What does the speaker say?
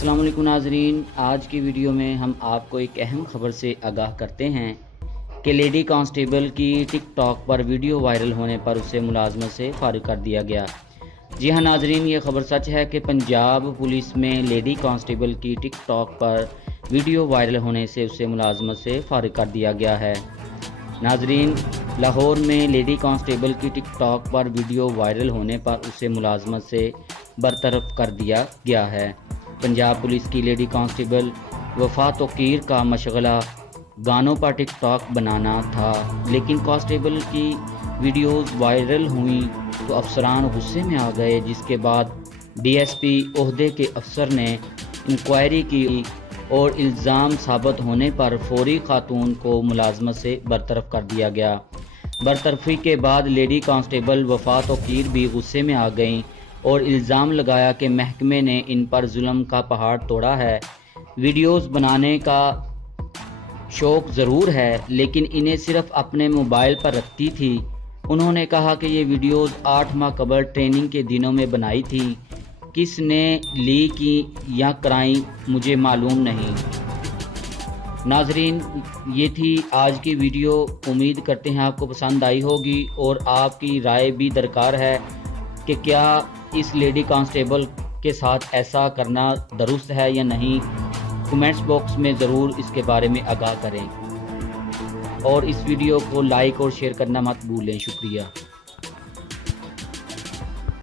अस्सलाम वालेकुम नाजरीन, आज की वीडियो में हम आपको एक अहम खबर से आगाह करते हैं कि लेडी कांस्टेबल की टिक टॉक पर वीडियो वायरल होने पर उसे मुलाजमत से फारिग कर दिया गया। जी हाँ नाजरीन, ये खबर सच है कि पंजाब पुलिस में लेडी कांस्टेबल की टिक टॉक पर वीडियो वायरल होने से उसे मुलाजमत से फारिग कर दिया गया है। नाजरीन, लाहौर में लेडी कांस्टेबल की टिक टॉक पर वीडियो वायरल होने पर उसे मुलाजमत से बरतरफ कर दिया गया है। पंजाब पुलिस की लेडी कांस्टेबल वफा तौकीर का मशगला गानों पर टिक टॉक बनाना था, लेकिन कांस्टेबल की वीडियोस वायरल हुई तो अफसरान गुस्से में आ गए, जिसके बाद डीएसपी ओहदे के अफसर ने इंक्वायरी की और इल्ज़ाम साबित होने पर फौरी खातून को मुलाजमत से बरतरफ कर दिया गया। बरतरफी के बाद लेडी कांस्टेबल वफा तौकीर भी गुस्से में आ गईं और इल्ज़ाम लगाया कि महकमे ने इन पर जुल्म का पहाड़ तोड़ा है। वीडियोस बनाने का शौक़ ज़रूर है, लेकिन इन्हें सिर्फ अपने मोबाइल पर रखती थी। उन्होंने कहा कि ये वीडियोस 8 माह कबल ट्रेनिंग के दिनों में बनाई थी। किसने ली की या कराई मुझे मालूम नहीं। नाजरीन, ये थी आज की वीडियो। उम्मीद करते हैं आपको पसंद आई होगी और आपकी राय भी दरकार है कि क्या इस लेडी कांस्टेबल के साथ ऐसा करना दुरुस्त है या नहीं। कमेंट्स बॉक्स में ज़रूर इसके बारे में आगाह करें और इस वीडियो को लाइक और शेयर करना मत भूलें। शुक्रिया।